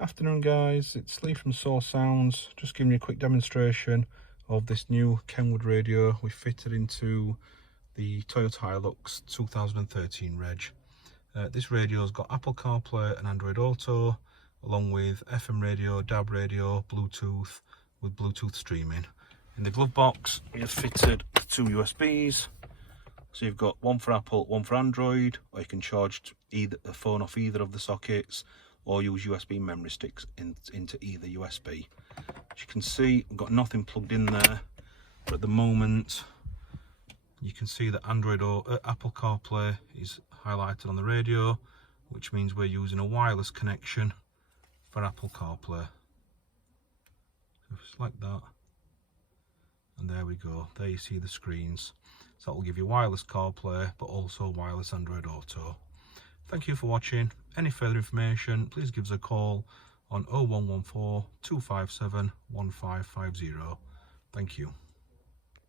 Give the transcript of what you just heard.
Afternoon guys, it's Lee from Source Sounds, just giving you a quick demonstration of this new KENWOOD radio we fitted into the Toyota Hilux 2013 reg. This radio's got Apple CarPlay and Android Auto, along with FM radio, DAB radio, Bluetooth, with Bluetooth streaming. In the glove box we have fitted two USBs, so you've got one for Apple, one for Android, or you can charge either a phone off either of the sockets, or use USB memory sticks into either USB. As you can see, I've got nothing plugged in there, but at the moment you can see that Android or Apple CarPlay is highlighted on the radio, which means we're using a wireless connection for Apple CarPlay. So just like that, and there we go. There you see the screens. So that will give you wireless CarPlay, but also wireless Android Auto. Thank you for watching. Any further information, please give us a call on 0114 257 1550. Thank you.